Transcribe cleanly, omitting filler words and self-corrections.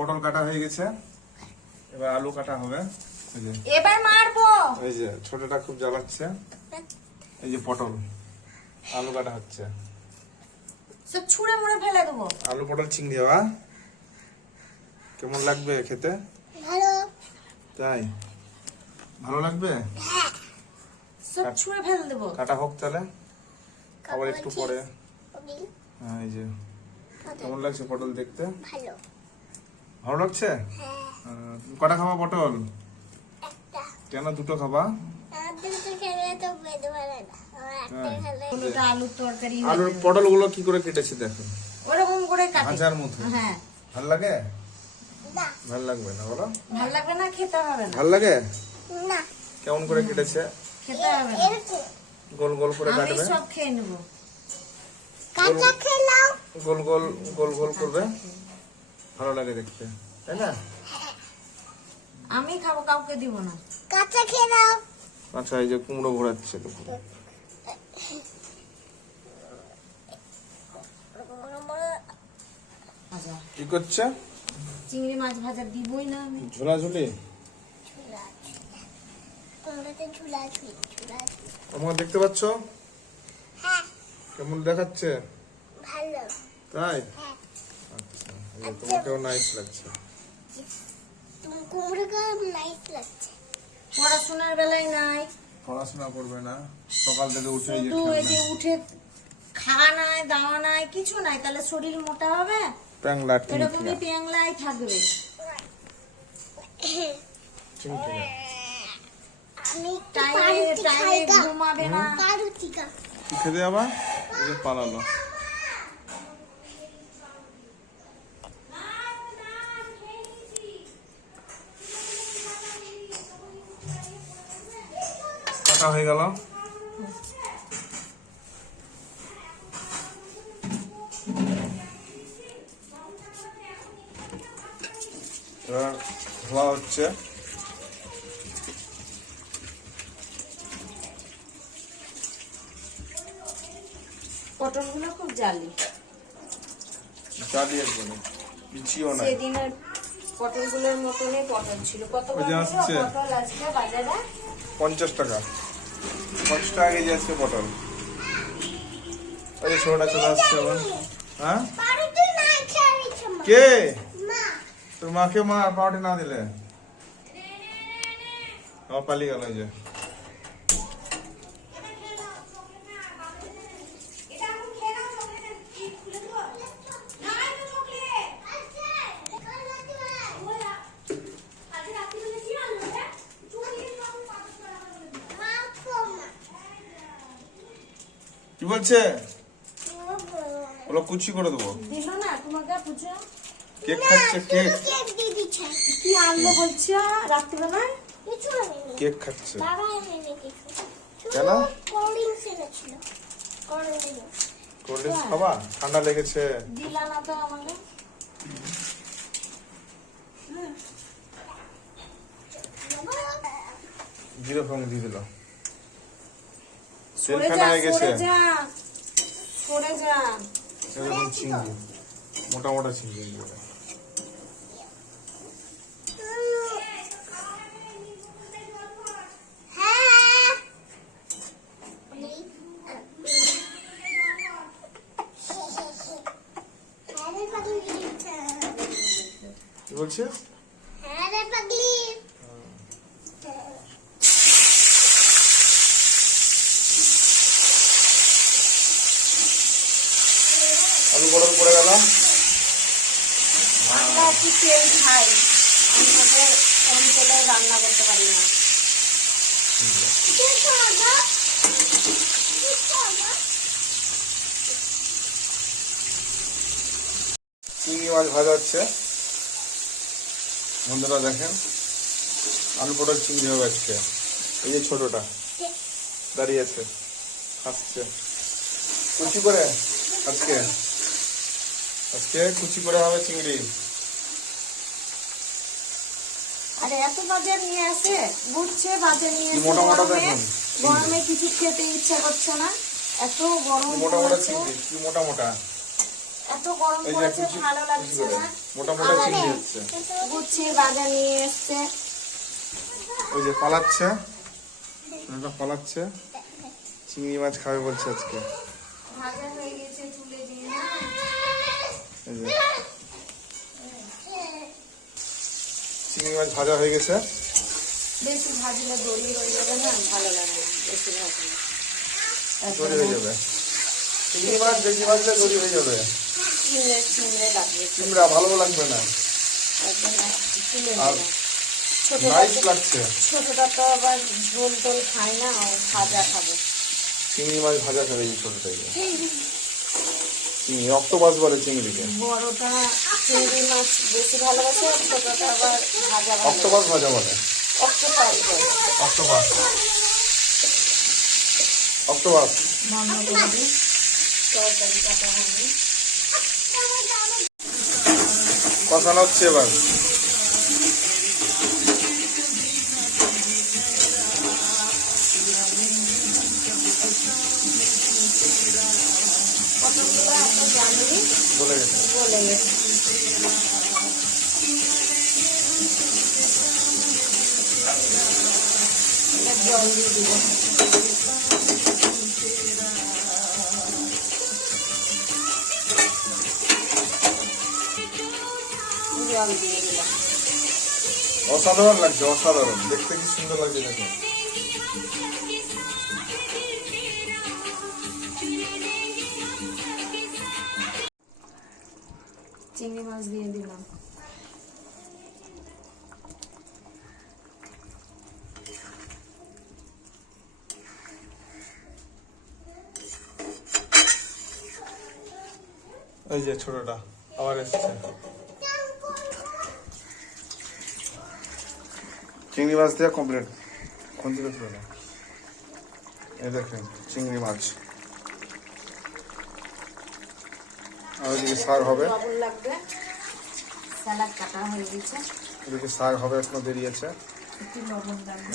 পটল কাটা হয়ে গেছে, এবার আলু কাটা হবে। এবার মারবো। এই যে ছোটটা খুব জ্বালাচ্ছে। এই যে পটল আলু কাটা হচ্ছে, সব ছুঁড়ে মুড়ে ফেলে দেবো। আলু পটল চিংড়ি হওয়া কেমন লাগবে খেতে? ভালো। তাই ভালো লাগবে? সব ছুঁড়ে ফেলে দেবো। কাটা হোক তাহলে, আবার একটু পরে। হ্যাঁ এই যে কেমন লাগছে পটল দেখতে? ভালো। ভালো লাগছে? হ্যাঁ। কটা খাবা পটল? একটা। কেন দুটো খাবা? দুটো খেলে তো পেট ভরে না। একটা খেলে কোনোটা আলুর তরকারি হয়ে আলুর যাবে। পটল গুলো কি করে কেটেছি দেখো, ওরকম করে কাটি। ভাজার মতো। হ্যাঁ, ভাল লাগে? না। ভাল লাগবে না বলো? ভালো লাগবে না, খেতে হবে না। ভাল লাগে? না। কেমন করে কেটেছে? খেতে হবে না। এরকম গোল গোল করে আমি কাটবে, সব খেয়ে নেবো। কাঁচা খেলাও। গোল গোল গোল গোল করবে, ভালো লাগে দেখতে, তাই না? আমি খাবো, কাউকে দিব না। কাঁচা খেলাও। আচ্ছা এই যে কুমড়ো ঘোরাচ্ছে দেখো, আচ্ছা, কি করছে? চিংড়ি মাছ ভাজা দিবই না আমি। ঝোলাঝুলি তোমরাতে ঝুলাঝুলি ঝুলাঝুলি। আমার দেখতে পাচ্ছ হ্যাঁ। কেমন দেখাচ্ছে? ভালো। তাই হ্যাঁ। আচ্ছা, এই যে তোমাকেও নাইস লাগছে। তুমি কুমড়ো গাছ নাইস লাগছে। পড়াশোনার বেলায় নাই, পড়াশোনা করবে না, সকাল থেকে উঠে এই যে শুধু এই যে খেলনা। উঠে খাওয়া নাই, দাওয়া নাই, কিছু নাই, তাহলে শরীর মোটা হবে। প্যাংলা এরকমই পেংলাই থাকবে। চিংড়ি আমি টাইমে টাইমে ঘুমাবে না। পারুটি গা। কি খেতে আবার এই যে পালালো। কাটা হয়ে গেল, এবার ধোয়া হচ্ছে। পটলগুলো খুব জালি। চালিয়ে একবারে বিছিও নাই। সেদিনের পটলগুলোর মতনই পটল ছিল। কত ওই যে আসছে। পটল আজকে বাজারে? 50 টাকা, 50 টাকা কেজি আজকে পটল। ওই যে ছোটটা চলে আসছে আবার। হ্যাঁ পারুটি না খেয়েছে মা। কে? মা। তোর মাকে মা পাউটি না দিলে আবার পালিয়ে গেল। এই যে কি বলছে? ওগুলো কুচি করে দেবো। দিল না তোমাকে পুজো? কেক খাচ্ছে, কেক কেক দিয়ে দিচ্ছে। কি আনলো বলছে রাত্রিবেলায়? কিছু আনেনি। কেক খাচ্ছে। বাবা এনেনি কিছু। কেন? কোল্ড ড্রিঙ্কস এনেছিল। Cold drinks. কোল্ড ড্রিঙ্কস খাবা? ঠান্ডা লেগেছে। দিলা না তো আমাকে। জিরো ফোন দিয়ে দিল। সরে তেলখানা যা, হয়ে গেছে। সরে যা, সরে যা। এরকম চিংড়ি, মোটা মোটা চিংড়ি এগুলো। হ্যাঁ। হ্যাঁ রে পাগলি। কি বলছিস? হ্যাঁ রে পাগলি। আলু পটল পড়ে গেল। আমরা কি তেল খাই, আমাদের কম তেলে রান্না করতে পারি না। দেখো না। দেখো না। চিংড়ি মাছ ভাজা হচ্ছে। বন্ধুরা দেখেন, আলু পটল চিংড়ি হবে আজকে। এই যে ছোটটা দাঁড়িয়ে আছে, আসছে কুচি করে। আজকে আজকে কুচি করে হবে চিংড়ি। আরে এত বাজার নিয়ে আসে, ঘুরছে বাজার নিয়ে কি আসে। মোটা মোটা গরমে দেখুন। গরমে কিছু খেতে ইচ্ছা করছে না, এত গরম মোটা মোটা পড়েছে। চিংড়ি, কি মোটা মোটা। এত গরম এই যে পড়েছে কুচি ভালো কুচি লাগছে করে না। মোটা মোটা চিংড়ি হচ্ছে। গুছিয়ে বাজার নিয়ে এসছে। ওই যে পালাচ্ছে, পালাচ্ছে, চিংড়ি মাছ খাবে বলছে আজকে। ভাজা হয়ে গেছে তুলে দিয়ে না। এই যে চিংড়ি মাছ ভাজা হয়ে গেছে। বেশি ভাজলে দড়ি হয়ে যাবে না, ভালো লাগে না বেশি ভাজলে। দড়ি হয়ে যাবে, চিংড়ি মাছ বেশি ভাজলে দড়ি হয়ে যাবে। চিংড়ে লাগবে, চিংড়া ভালো লাগবে না, একদম তুলে আর নিলাম। নাইস লাগছে। ছোটটা তো আবার ঝোল টোল খায় না, ও ভাজা খাবে। চিংড়ি মাছ ভাজা করে এই ছোটটাই চিংড়ি অক্টোপাস বলে চিংড়িকে। বড়টা চিংড়ি মাছ বেশি ভালোবাসে, ছোটটা আবার ভাজা অক্টোপাস ভাজা বলে। অক্টোপাস বলে। Octopus, octopus. বন্ধ করে দিই, তরকারি কাটা হয়নি। কষানো হচ্ছে এবার। কতগুলো এত জানি বলে গেছে। বলে গেছে। এটা জল দিয়ে দিব। জল দিয়ে দিলাম। অসাধারণ লাগছে, অসাধারণ দেখতে কি সুন্দর লাগছে দেখো। চিংড়ি মাছ দিয়ে দিলাম। এই যে ছোটটা আবার এসছে। চিংড়ি মাছ দিয়ে কমপ্লিট। কোন দিকে ছিল না, এই দেখেন চিংড়ি মাছ। আর ওইদিকে শাক হবে, লবণ লাগবে। স্যালাড কাটা হয়ে গেছে, ওইদিকে শাক হবে, এখনো দেরি আছে। একটু লবণ লাগবে।